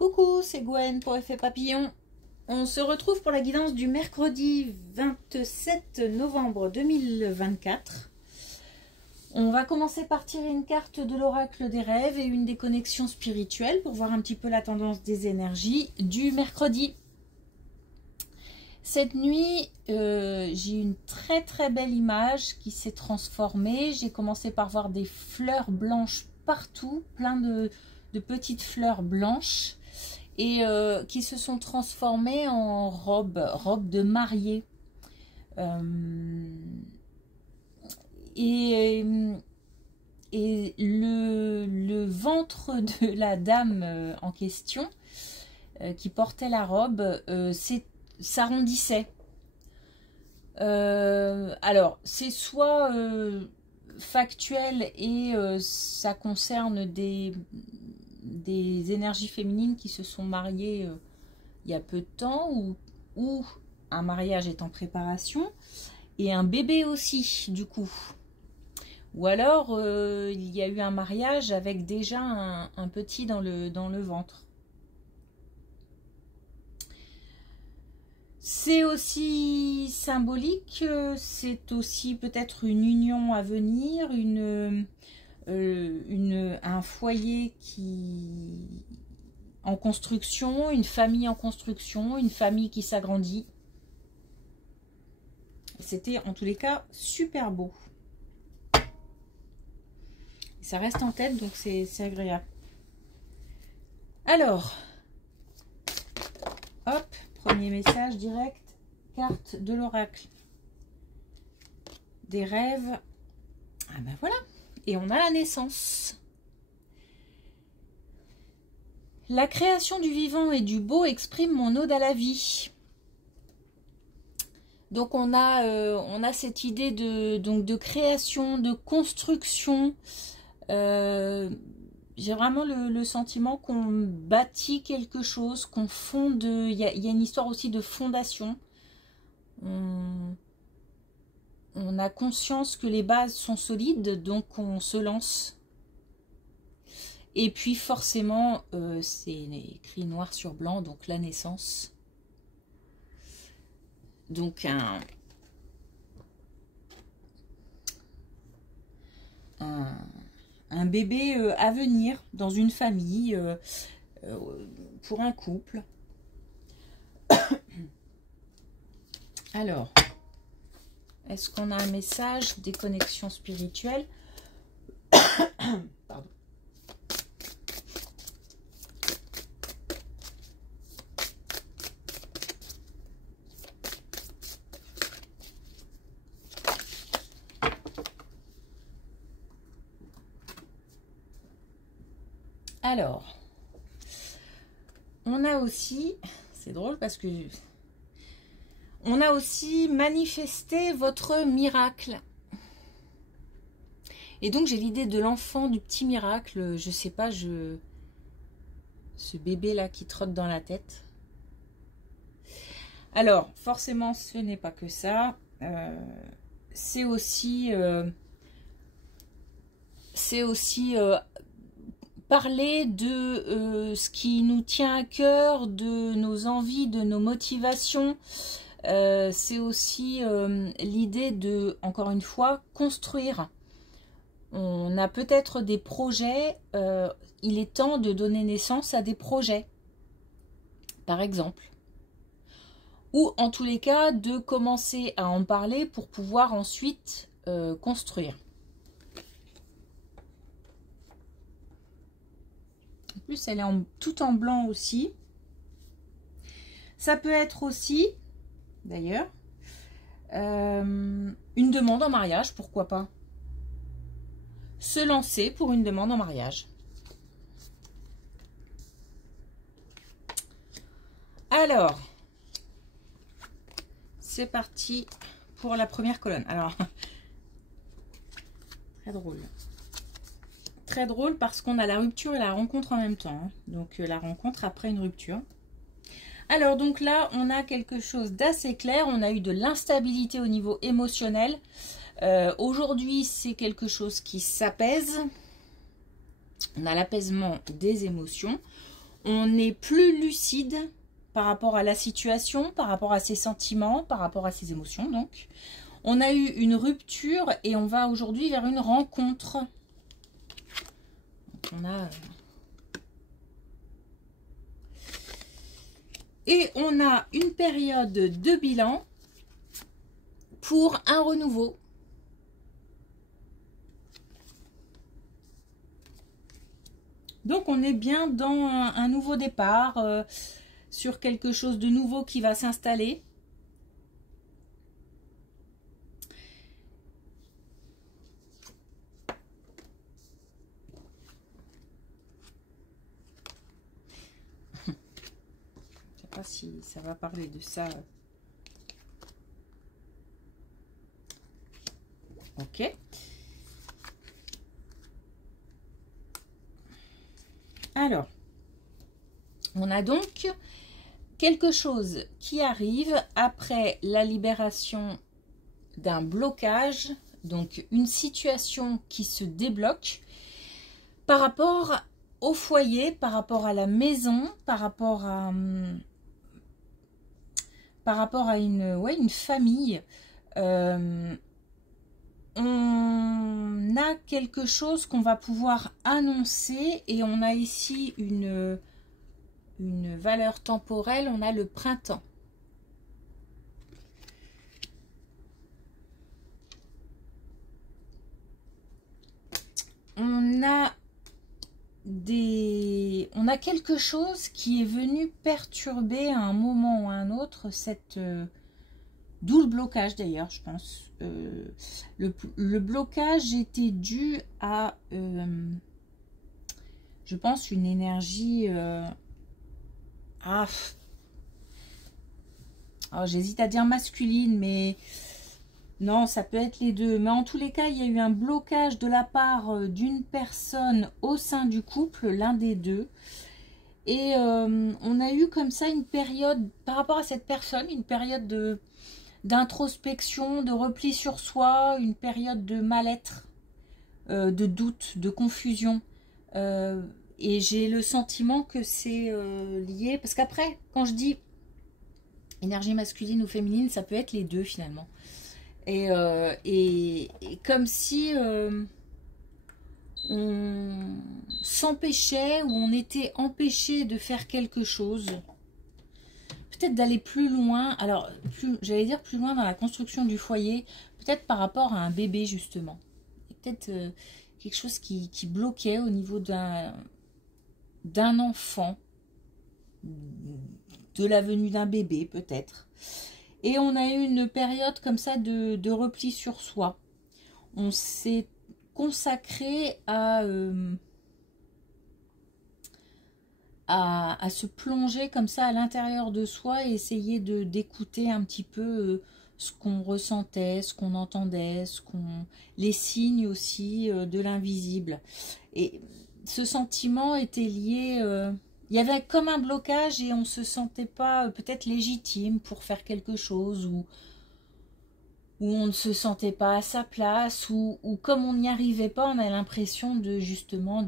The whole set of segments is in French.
Coucou, c'est Gwen pour Effet Papillon. On se retrouve pour la guidance du mercredi 27 novembre 2024. On va commencer par tirer une carte de l'oracle des rêves et une des connexions spirituelles pour voir un petit peu la tendance des énergies du mercredi. Cette nuit, j'ai une très belle image qui s'est transformée. J'ai commencé par voir des fleurs blanches partout, plein de petites fleurs blanches et qui se sont transformées en robe de mariée. Et le ventre de la dame en question qui portait la robe s'arrondissait. Alors, c'est soit factuel et ça concerne des énergies féminines qui se sont mariées il y a peu de temps ou un mariage est en préparation et un bébé aussi du coup. Ou alors il y a eu un mariage avec déjà un petit dans le ventre. C'est aussi symbolique, c'est aussi peut-être une union à venir, un foyer en construction, une famille en construction, une famille qui s'agrandit. C'était en tous les cas super beau. Ça reste en tête, donc c'est agréable. Alors, hop, premier message direct, carte de l'oracle des rêves. Ah ben voilà, et on a la naissance. La création du vivant et du beau exprime mon ode à la vie. Donc on a cette idée de création, de construction. J'ai vraiment le sentiment qu'on bâtit quelque chose, qu'on fonde. Il y a une histoire aussi de fondation. On a conscience que les bases sont solides, donc on se lance. Et puis forcément, c'est écrit noir sur blanc, donc la naissance. Donc un bébé à venir dans une famille, pour un couple. Alors, est-ce qu'on a un message des connexions spirituelles? Pardon. Alors, on a aussi, c'est drôle parce que on a aussi manifesté votre miracle. Et donc j'ai l'idée de l'enfant, du petit miracle, je sais pas, ce bébé là qui trotte dans la tête. Alors, forcément, ce n'est pas que ça. C'est aussi parler de ce qui nous tient à cœur, de nos envies, de nos motivations. C'est aussi l'idée de, encore une fois, construire. On a peut-être des projets, il est temps de donner naissance à des projets, par exemple. Ou en tous les cas, de commencer à en parler pour pouvoir ensuite construire. En plus, elle est tout en blanc aussi. Ça peut être aussi, d'ailleurs, une demande en mariage, pourquoi pas. Se lancer pour une demande en mariage. Alors, c'est parti pour la première colonne. Alors, très drôle. Très drôle parce qu'on a la rupture et la rencontre en même temps. Hein. Donc, la rencontre après une rupture. Alors, donc là, on a quelque chose d'assez clair. On a eu de l'instabilité au niveau émotionnel. Aujourd'hui, c'est quelque chose qui s'apaise. On a l'apaisement des émotions. On est plus lucide par rapport à la situation, par rapport à ses sentiments, par rapport à ses émotions. Donc, on a eu une rupture et on va aujourd'hui vers une rencontre. Donc, on a... Et on a une période de bilan pour un renouveau. Donc on est bien dans un nouveau départ, sur quelque chose de nouveau qui va s'installer. Je ne sais pas si ça va parler de ça. Ok. Alors, on a donc quelque chose qui arrive après la libération d'un blocage, donc une situation qui se débloque par rapport au foyer, par rapport à la maison, par rapport à une famille. On a quelque chose qu'on va pouvoir annoncer et on a ici une valeur temporelle, on a le printemps. On a quelque chose qui est venu perturber à un moment ou à un autre cette... D'où le blocage d'ailleurs, je pense. Le blocage était dû à, je pense, une énergie... j'hésite à dire masculine, mais non, ça peut être les deux. Mais en tous les cas, il y a eu un blocage de la part d'une personne au sein du couple, l'un des deux. Et on a eu comme ça une période, par rapport à cette personne, une période d'introspection, de repli sur soi, une période de mal-être, de doute, de confusion. Et j'ai le sentiment que c'est lié, parce qu'après, quand je dis énergie masculine ou féminine, ça peut être les deux finalement. Et comme si on s'empêchait ou on était empêché de faire quelque chose. Peut-être d'aller plus loin, alors j'allais dire plus loin dans la construction du foyer, peut-être par rapport à un bébé justement. Peut-être quelque chose qui bloquait au niveau d'un enfant, de la venue d'un bébé peut-être. Et on a eu une période comme ça de repli sur soi. On s'est consacré à se plonger comme ça à l'intérieur de soi et essayer d'écouter un petit peu ce qu'on ressentait, ce qu'on entendait, les signes aussi de l'invisible. Et ce sentiment était lié, il y avait comme un blocage et on ne se sentait pas peut-être légitime pour faire quelque chose ou on ne se sentait pas à sa place ou comme on n'y arrivait pas, on a l'impression justement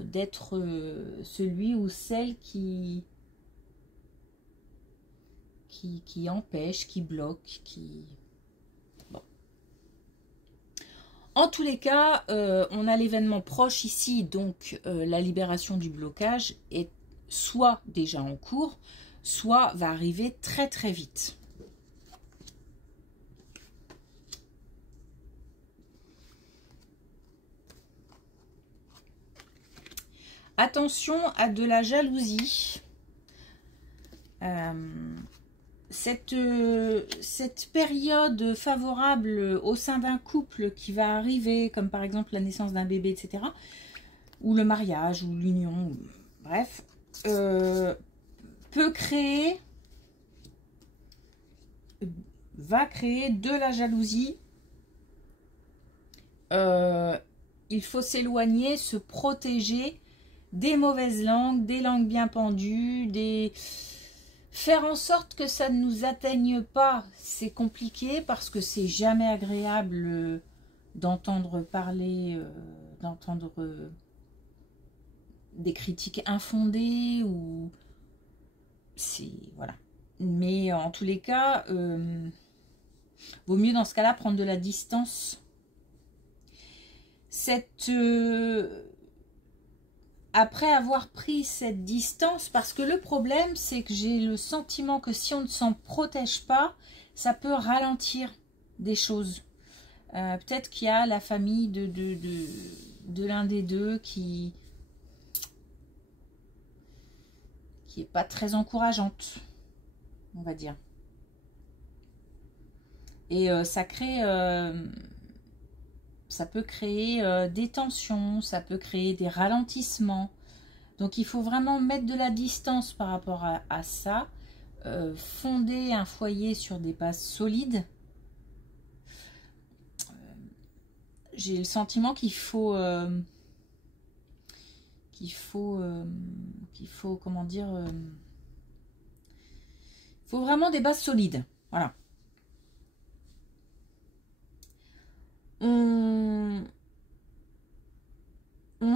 d'être celui ou celle qui empêche, qui bloque, Bon. En tous les cas, on a l'événement proche ici, donc la libération du blocage est soit déjà en cours, soit va arriver très très vite. Attention à de la jalousie. Cette période favorable au sein d'un couple qui va arriver, comme par exemple la naissance d'un bébé, etc., ou le mariage, ou l'union, bref, va créer de la jalousie. Il faut s'éloigner, se protéger des mauvaises langues, des langues bien pendues, faire en sorte que ça ne nous atteigne pas. C'est compliqué parce que c'est jamais agréable d'entendre parler, des critiques infondées ou c'est voilà. Mais en tous les cas, vaut mieux dans ce cas-là prendre de la distance. Après avoir pris cette distance, parce que le problème, c'est que j'ai le sentiment que si on ne s'en protège pas, ça peut ralentir des choses. Peut-être qu'il y a la famille de l'un des deux qui est pas très encourageante, on va dire. Et ça peut créer des tensions, ça peut créer des ralentissements. Donc il faut vraiment mettre de la distance par rapport à ça. Fonder un foyer sur des bases solides. J'ai le sentiment qu'il faut comment dire, faut vraiment des bases solides. Voilà. On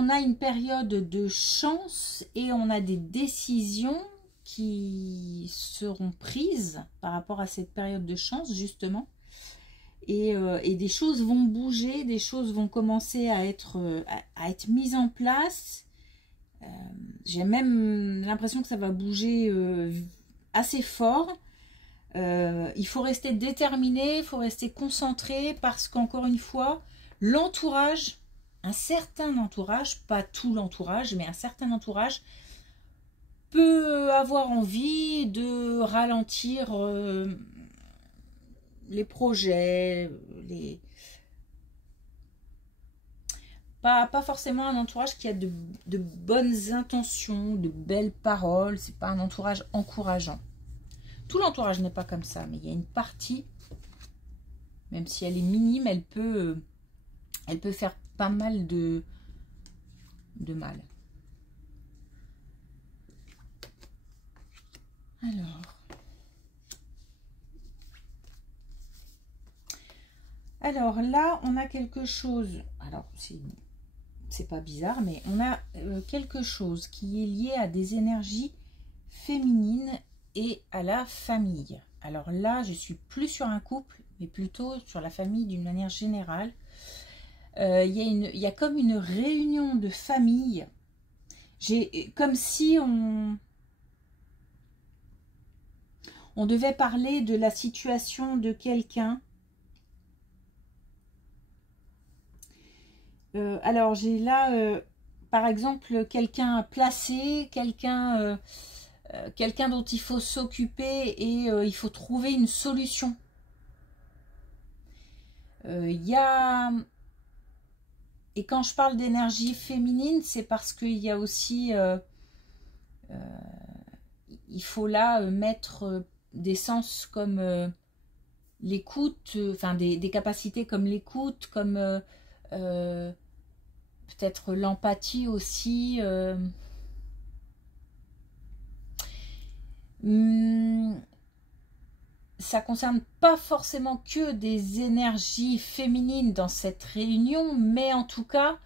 a une période de chance et on a des décisions qui seront prises par rapport à cette période de chance, justement. Et des choses vont bouger, des choses vont commencer à être mises en place. J'ai même l'impression que ça va bouger assez fort. Il faut rester déterminé, il faut rester concentré parce qu'encore une fois, l'entourage, un certain entourage, pas tout l'entourage, mais un certain entourage peut avoir envie de ralentir les projets, pas forcément un entourage qui a de bonnes intentions, de belles paroles, c'est pas un entourage encourageant. Tout l'entourage n'est pas comme ça, mais il y a une partie, même si elle est minime, elle peut faire pas mal de mal. Alors là, on a quelque chose, alors c'est pas bizarre, mais on a quelque chose qui est lié à des énergies féminines et à la famille. Alors là, je suis plus sur un couple, mais plutôt sur la famille d'une manière générale. Il y a comme une réunion de famille. Comme si on devait parler de la situation de quelqu'un. Alors j'ai là, par exemple, quelqu'un placé, quelqu'un dont il faut s'occuper et il faut trouver une solution. Et quand je parle d'énergie féminine, c'est parce qu'il y a aussi, il faut là mettre des sens comme l'écoute, enfin des capacités comme l'écoute, comme peut-être l'empathie aussi. Ça concerne pas forcément que des énergies féminines dans cette réunion, mais en tout cas,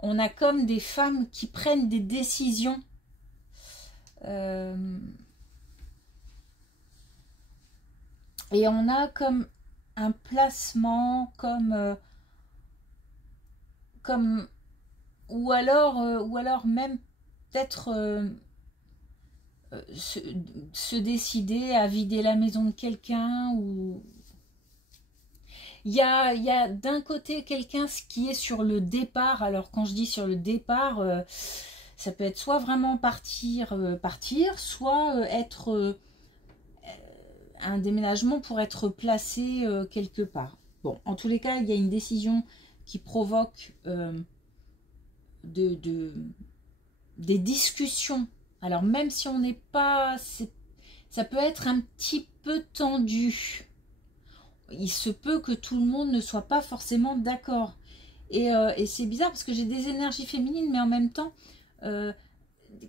on a comme des femmes qui prennent des décisions. Et on a comme un placement, ou alors même peut-être se décider à vider la maison de quelqu'un, ou il y a d'un côté quelqu'un qui est sur le départ. Alors quand je dis sur le départ, ça peut être soit vraiment partir, soit être un déménagement pour être placé quelque part. Bon, en tous les cas, il y a une décision qui provoque des discussions. Alors même si on n'est pas, ça peut être un petit peu tendu. Il se peut que tout le monde ne soit pas forcément d'accord. Et c'est bizarre parce que j'ai des énergies féminines, mais en même temps,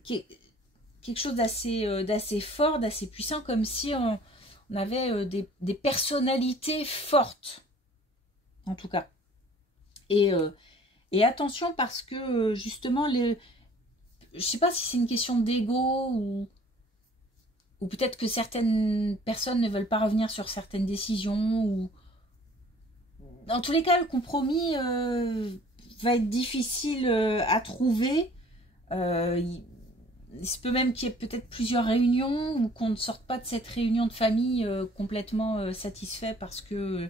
quelque chose d'assez fort, d'assez puissant, comme si on avait des personnalités fortes, en tout cas. Et attention parce que justement, je sais pas si c'est une question d'ego ou peut-être que certaines personnes ne veulent pas revenir sur certaines décisions. Ou dans tous les cas, le compromis va être difficile à trouver. Il se peut même qu'il y ait peut-être plusieurs réunions ou qu'on ne sorte pas de cette réunion de famille complètement satisfait parce que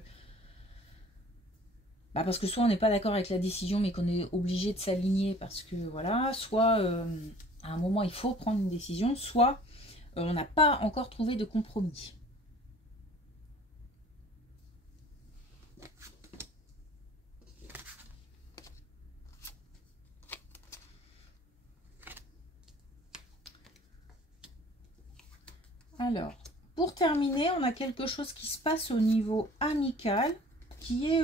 soit on n'est pas d'accord avec la décision mais qu'on est obligé de s'aligner parce que voilà, soit à un moment il faut prendre une décision, soit on n'a pas encore trouvé de compromis. Alors, pour terminer, on a quelque chose qui se passe au niveau amical, qui est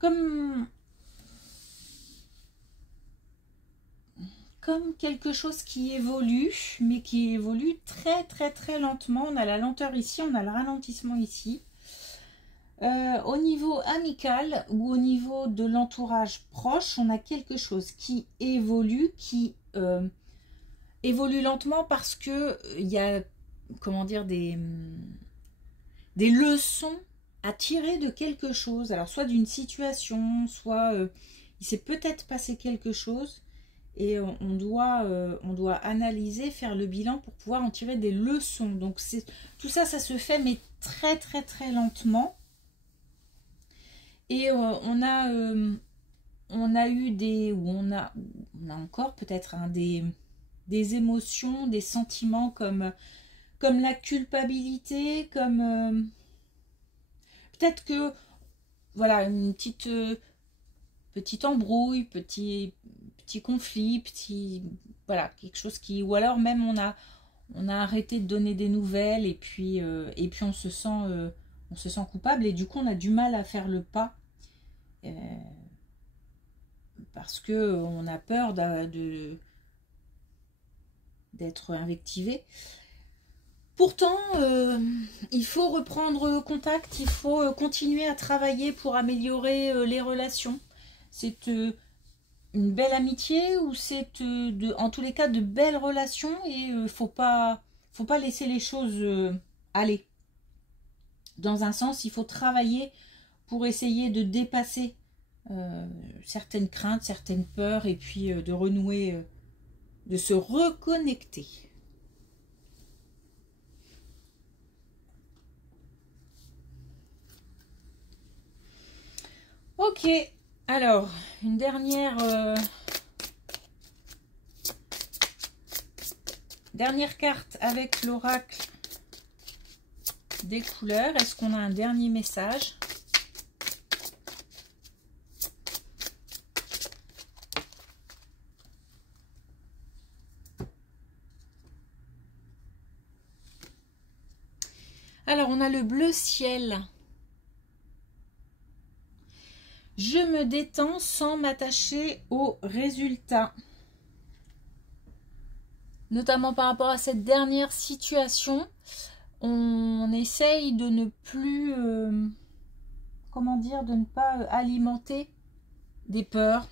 comme quelque chose qui évolue, mais qui évolue très très très lentement. On a la lenteur ici, on a le ralentissement ici. Au niveau amical ou au niveau de l'entourage proche, on a quelque chose qui évolue, qui évolue lentement parce que il y a, comment dire, des leçons à tirer de quelque chose. Alors soit d'une situation, soit il s'est peut-être passé quelque chose et on doit analyser, faire le bilan pour pouvoir en tirer des leçons. Donc tout ça, ça se fait mais très très très lentement. Et on a eu des, ou on a encore peut-être des émotions, des sentiments comme la culpabilité, comme peut-être que voilà, une petite embrouille, petit conflit, voilà, quelque chose qui, ou alors même on a arrêté de donner des nouvelles et puis on se sent coupable et du coup on a du mal à faire le pas parce que on a peur d'être invectivé. Pourtant, il faut reprendre contact, il faut continuer à travailler pour améliorer les relations. C'est une belle amitié ou c'est en tous les cas de belles relations et faut pas laisser les choses aller. Dans un sens, il faut travailler pour essayer de dépasser certaines craintes, certaines peurs et puis de renouer, de se reconnecter. Ok, alors une dernière carte avec l'oracle des couleurs. Est-ce qu'on a un dernier message? Alors on a le bleu ciel. Je me détends sans m'attacher aux résultats. Notamment par rapport à cette dernière situation, on essaye de ne plus, comment dire, de ne pas alimenter des peurs.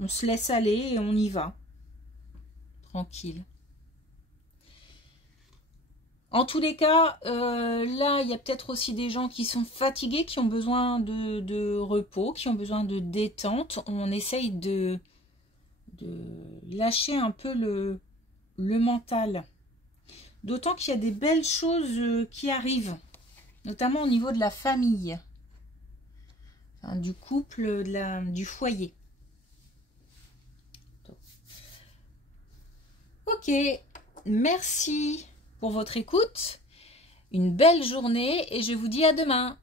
On se laisse aller et on y va. Tranquille. En tous les cas, là, il y a peut-être aussi des gens qui sont fatigués, qui ont besoin de repos, qui ont besoin de détente. On essaye de lâcher un peu le mental. D'autant qu'il y a des belles choses qui arrivent, notamment au niveau de la famille, enfin, du couple, du foyer. Ok, merci pour votre écoute, une belle journée et je vous dis à demain.